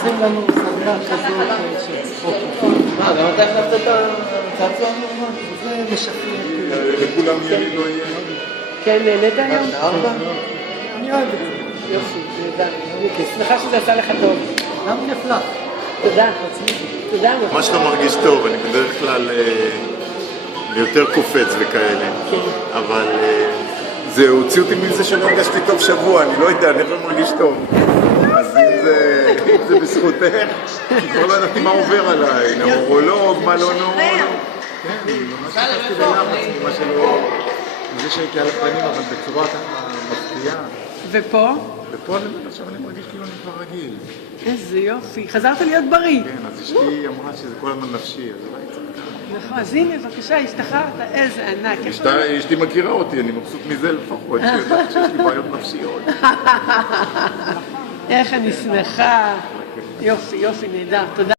עושים לנו סדנה כזאת של אוקיי. גם אתה החלפת את הצעצוע? זה משכנע. לכולם יהיה לא יהיה. כן, נהנית היום? אני אוהב את זה. יופי, נהדר. אוקיי, שמחה שזה עשה לך טוב. גם נפלא. תודה. תודה. מה שאתה מרגיש טוב, אני בדרך כלל יותר קופץ וכאלה, אבל זה הוציא אותי מזה שלא הרגשתי טוב שבוע, אני לא יודע, אני לא מרגיש טוב. אז אם זה בזכותך, אני כבר לא ידעתי מה עובר עליי, נאורולוג, מה לא נאורולוג. כן, ממש נכנסתי ללחץ ממה שלא... מזה שהייתי על הפנים, אבל בצורה מפתיעה. ופה? ופה עכשיו אני מרגיש כאילו אני כבר רגיל. איזה יופי. חזרת להיות בריא. כן, אז אשתי אמרה שזה כל הזמן נפשי, אז אולי צריך... נכון, אז הנה, בבקשה, השתחררת. איזה ענק. אשתי מכירה אותי, אני מבסוט מזה לפחות, שיודעת שיש לי בעיות נפשיות. איך אני שמחה. יופי, יופי, נהדר. תודה.